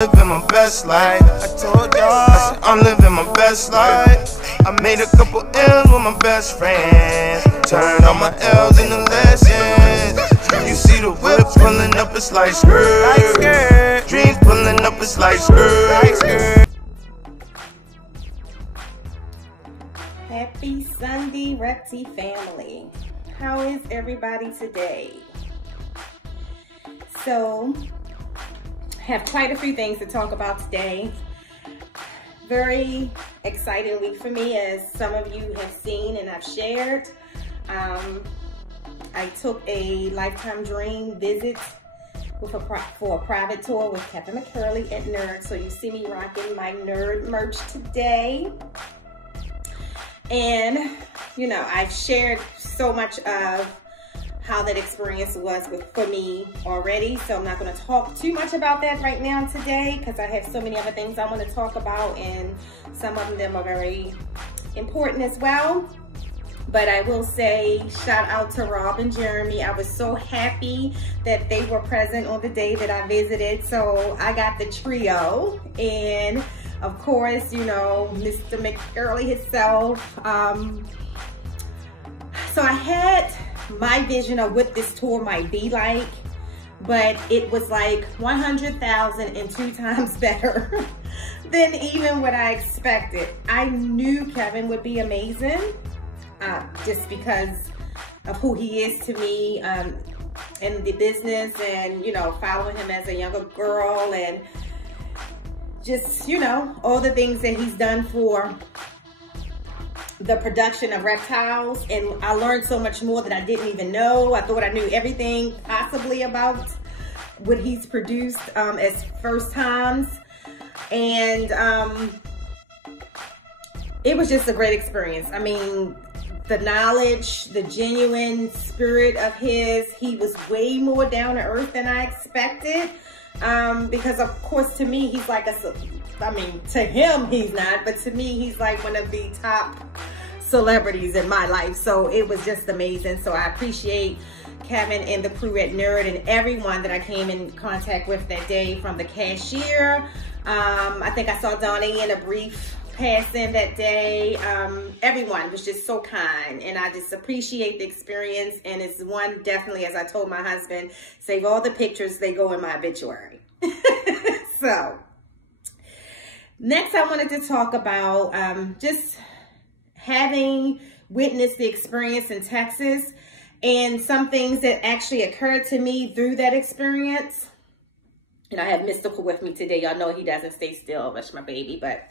Living my best life. I told y'all I'm living my best life. I made a couple L's with my best friends. Turned all my L's into lessons. You see the whip pulling up, it's like skirt. Dreams pulling up, it's like skirt. Happy Sunday, Repti family. How is everybody today? So, have quite a few things to talk about today. Very excitedly for me, as some of you have seen and I've shared. I took a Lifetime Dream visit for a private tour with Kevin McCurley at Nerd. So you see me rocking my Nerd merch today. And, you know, I've shared so much of how that experience was for me already. So I'm not going to talk too much about that right now today, because I have so many other things I want to talk about, and some of them are very important as well. But I will say shout out to Rob and Jeremy. I was so happy that they were present on the day that I visited. So I got the trio, and of course, you know, Mr. McCurley himself. So I had my vision of what this tour might be like, but it was like 100,002 times better than even what I expected. I knew Kevin would be amazing, just because of who he is to me in the business, and, you know, following him as a younger girl, and just, you know, all the things that he's done for the production of Reptiles. And I learned so much more that I didn't even know. I thought I knew everything possibly about what he's produced as first times. And it was just a great experience. I mean, the knowledge, the genuine spirit of his, he was way more down to earth than I expected. Because of course, to me, he's like I mean, to him, he's not, but to me, he's like one of the top celebrities in my life. So it was just amazing. So I appreciate Kevin and the crew at Nerd, and everyone that I came in contact with that day, from the cashier. I think I saw Donnie in a brief passing that day. Everyone was just so kind, and I just appreciate the experience. And it's one, definitely, as I told my husband, save all the pictures, they go in my obituary. So next, I wanted to talk about just having witnessed the experience in Texas, and some things that actually occurred to me through that experience. And I have Mystical with me today. Y'all know he doesn't stay still. That's my baby. But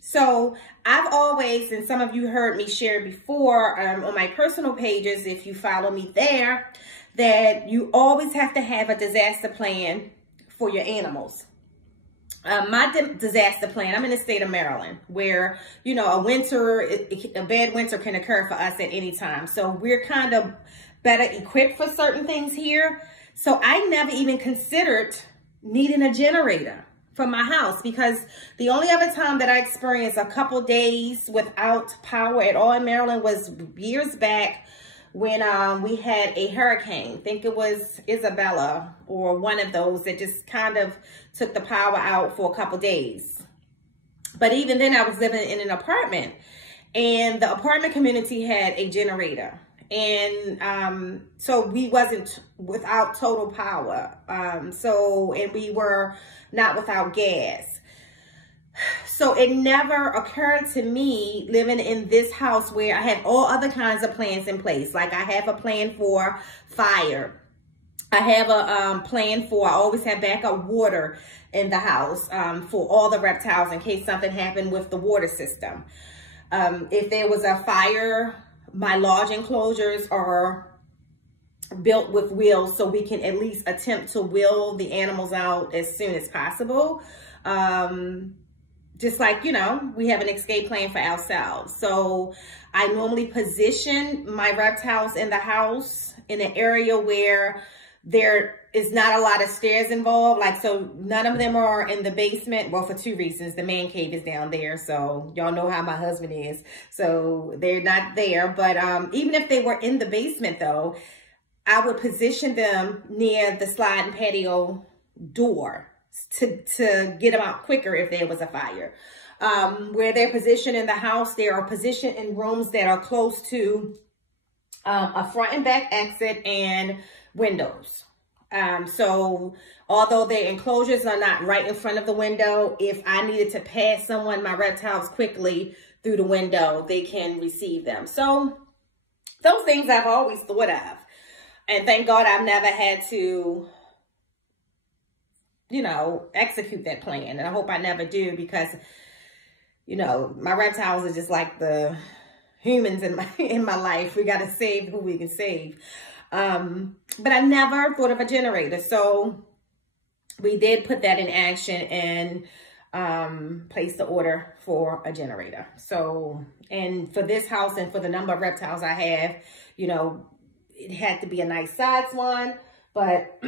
so I've always, and some of you heard me share before on my personal pages, if you follow me there, that you always have to have a disaster plan for your animals. My disaster plan, I'm in the state of Maryland, where, you know, a bad winter can occur for us at any time. So we're kind of better equipped for certain things here. So I never even considered needing a generator for my house, because the only other time that I experienced a couple days without power at all in Maryland was years back, when we had a hurricane. I think it was Isabella or one of those that just kind of took the power out for a couple days. But even then, I was living in an apartment, and the apartment community had a generator. And so we wasn't without total power. And we were not without gas. So it never occurred to me, living in this house where I had all other kinds of plans in place. Like, I have a plan for fire. I have a plan for, I always have backup water in the house for all the reptiles in case something happened with the water system. If there was a fire, my lodge enclosures are built with wheels, so we can at least attempt to wheel the animals out as soon as possible. Just like, you know, we have an escape plan for ourselves. So I normally position my reptiles in the house in an area where there is not a lot of stairs involved. Like, so none of them are in the basement. Well, for two reasons. The man cave is down there. So y'all know how my husband is. So they're not there. But even if they were in the basement, though, I would position them near the sliding patio door to get them out quicker if there was a fire. Where they're positioned in the house, they are positioned in rooms that are close to a front and back exit and windows. So although their enclosures are not right in front of the window, if I needed to pass my reptiles quickly through the window, they can receive them. So those things I've always thought of. And thank God I've never had to, you know, execute that plan. And I hope I never do, because, you know, my reptiles are just like the humans in my life. We got to save who we can save. But I never thought of a generator. So we did put that in action and place the order for a generator. So, and for this house and for the number of reptiles I have, you know, it had to be a nice size one. But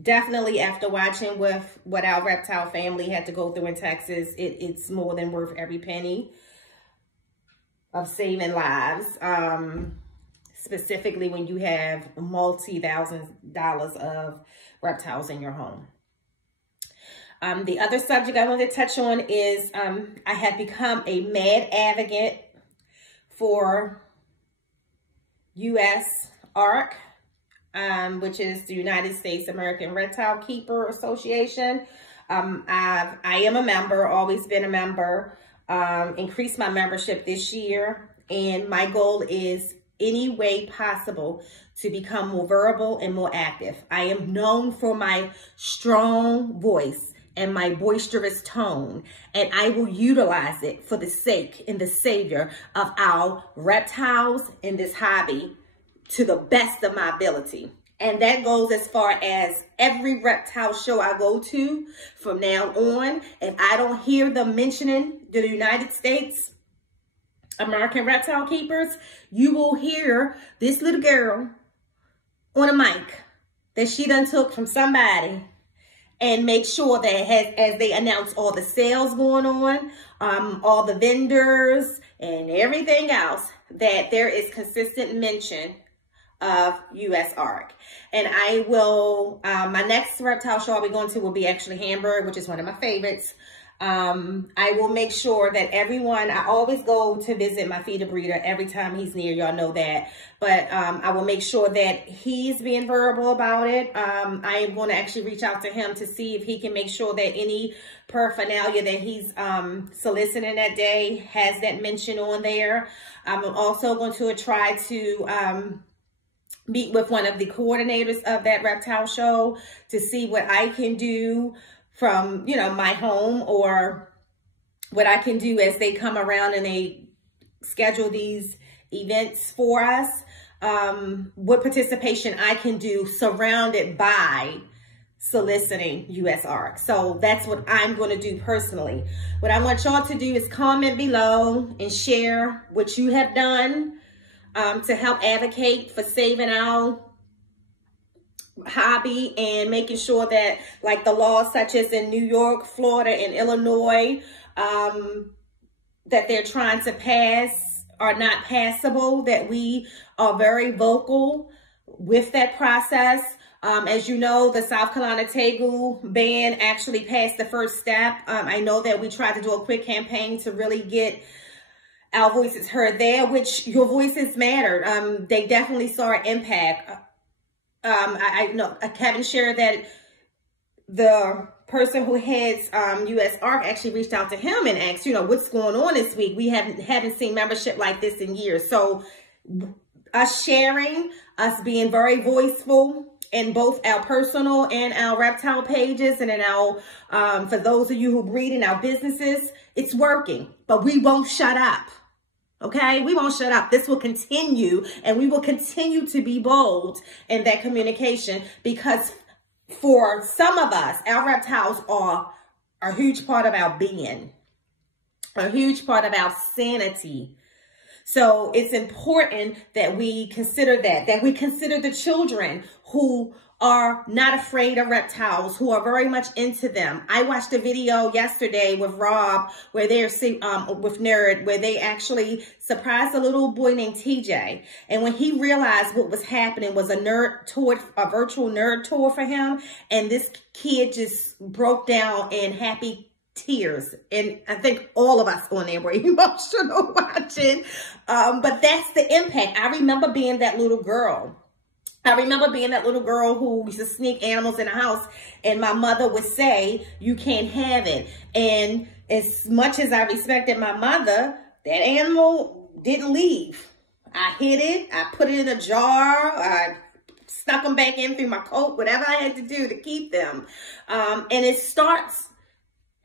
definitely after watching with what our reptile family had to go through in Texas, it's more than worth every penny of saving lives. Specifically when you have multi-$1,000s of reptiles in your home. The other subject I wanted to touch on is I have become a mad advocate for USARK, which is the United States American Reptile Keeper Association. I am a member, always been a member, increased my membership this year, and my goal is any way possible to become more verbal and more active. I am known for my strong voice and my boisterous tone, and I will utilize it for the sake and the savior of our reptiles in this hobby to the best of my ability. And that goes as far as every reptile show I go to from now on. If I don't hear them mentioning the United States American Reptile Keepers, you will hear this little girl on a mic that she done took from somebody, and make sure that as they announce all the sales going on, all the vendors and everything else, that there is consistent mention of USARK. And I will, my next reptile show I'll be going to will be actually Hamburg, which is one of my favorites. I will make sure that everyone, I always go to visit my feeder breeder every time he's near, y'all know that, but I will make sure that he's being verbal about it. I am going to actually reach out to him to see if he can make sure that any paraphernalia that he's soliciting that day has that mention on there. I'm also going to try to meet with one of the coordinators of that reptile show to see what I can do from, you know, my home, or what I can do as they come around and they schedule these events for us, what participation I can do surrounded by soliciting USARK. So that's what I'm going to do personally. What I want y'all to do is comment below and share what you have done to help advocate for saving our hobby and making sure that, like, the laws such as in New York, Florida, and Illinois that they're trying to pass are not passable, that we are very vocal with that process. As you know, the South Carolina Tegu ban actually passed the first step. I know that we tried to do a quick campaign to really get our voices heard there, which your voices mattered. They definitely saw an impact. I know Kevin shared that the person who heads USARK actually reached out to him and asked, you know, what's going on this week? We haven't seen membership like this in years. So us sharing, us being very voiceful in both our personal and our reptile pages, and in our, for those of you who breed in our businesses, it's working, but we won't shut up. Okay, we won't shut up. This will continue, and we will continue to be bold in that communication, because for some of us, our reptiles are a huge part of our being, a huge part of our sanity. So it's important that we consider that we consider the children who are not afraid of reptiles, who are very much into them. I watched a video yesterday with Rob where they're with Nerd, where they actually surprised a little boy named TJ. And when he realized what was happening was a virtual nerd tour for him, and this kid just broke down in happy tears. And I think all of us on there were emotional watching. But that's the impact. I remember being that little girl. Who used to sneak animals in the house, and my mother would say, you can't have it. And as much as I respected my mother, that animal didn't leave. I hid it. I put it in a jar. I stuck them back in through my coat, whatever I had to do to keep them. And it starts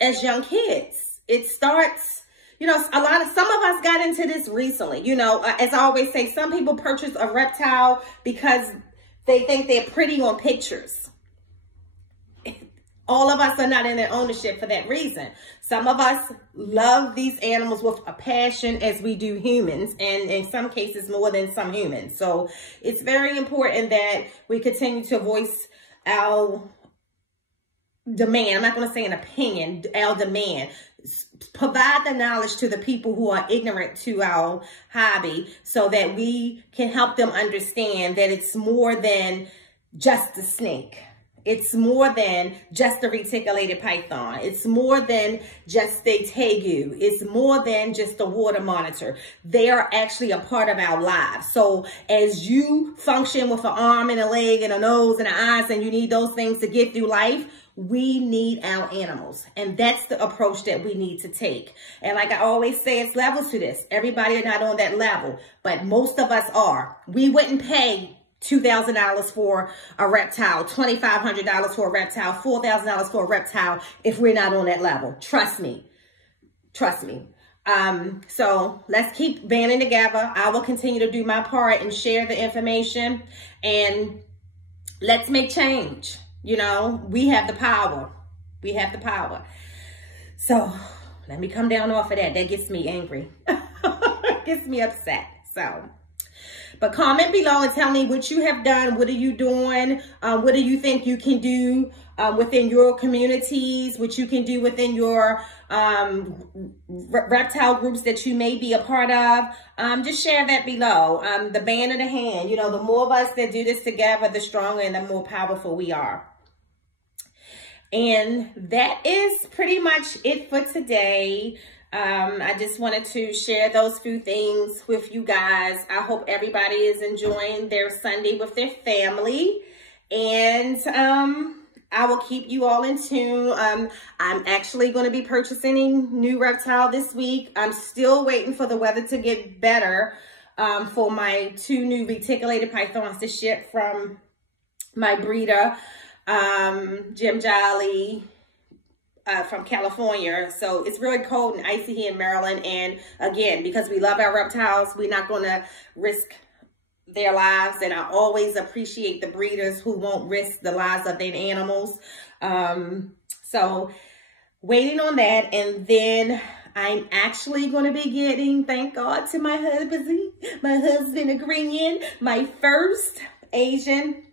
as young kids. It starts, you know, some of us got into this recently. You know, as I always say, some people purchase a reptile because they think they're pretty on pictures. All of us are not in their ownership for that reason. Some of us love these animals with a passion as we do humans, and in some cases more than some humans. So it's very important that we continue to voice our demand. I'm not going to say an opinion, our demand. Provide the knowledge to the people who are ignorant to our hobby so that we can help them understand that it's more than just a snake. It's more than just a reticulated python. It's more than just a tegu. It's more than just a water monitor. They are actually a part of our lives. So as you function with an arm and a leg and a nose and an eyes, and you need those things to get through life, we need our animals. And that's the approach that we need to take. And like I always say, it's levels to this. Everybody are not on that level, but most of us are. We wouldn't pay $2,000 for a reptile, $2,500 for a reptile, $4,000 for a reptile if we're not on that level. Trust me. Trust me. So let's keep banding together. I will continue to do my part and share the information, and let's make change. You know, we have the power. We have the power. So let me come down off of that. That gets me angry. Gets me upset. So, but comment below and tell me what you have done. What are you doing? What do you think you can do within your communities? What you can do within your reptile groups that you may be a part of? Just share that below. The band of the hand. You know, the more of us that do this together, the stronger and the more powerful we are. And that is pretty much it for today. I just wanted to share those few things with you guys. I hope everybody is enjoying their Sunday with their family. And I will keep you all in tune. I'm actually going to be purchasing a new reptile this week. I'm still waiting for the weather to get better for my 2 new reticulated pythons to ship from my breeder, Jim Jolly, from California. So it's really cold and icy here in Maryland. And again, because we love our reptiles, we're not going to risk their lives. And I always appreciate the breeders who won't risk the lives of their animals. So waiting on that. And then I'm actually going to be getting, thank God to my husband agreeing, my first Asian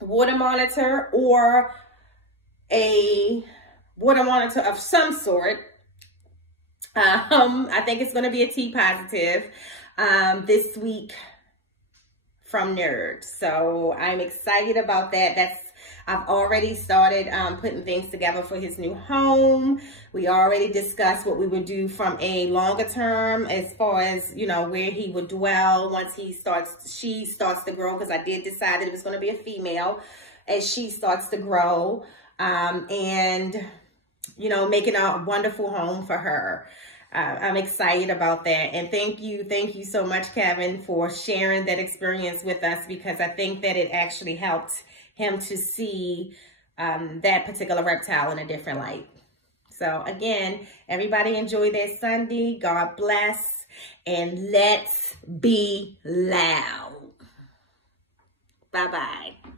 water monitor, or a water monitor of some sort. I think it's going to be a T positive this week from Nerd. So I'm excited about that. I've already started putting things together for his new home. We already discussed what we would do from a longer term as far as, you know, where he would dwell once she starts to grow, because I did decide that it was going to be a female as she starts to grow, and, you know, making a wonderful home for her. I'm excited about that. And thank you so much, Kevin, for sharing that experience with us, because I think that it actually helped him to see that particular reptile in a different light. So again, everybody enjoy their Sunday. God bless, and let's be loud. Bye-bye.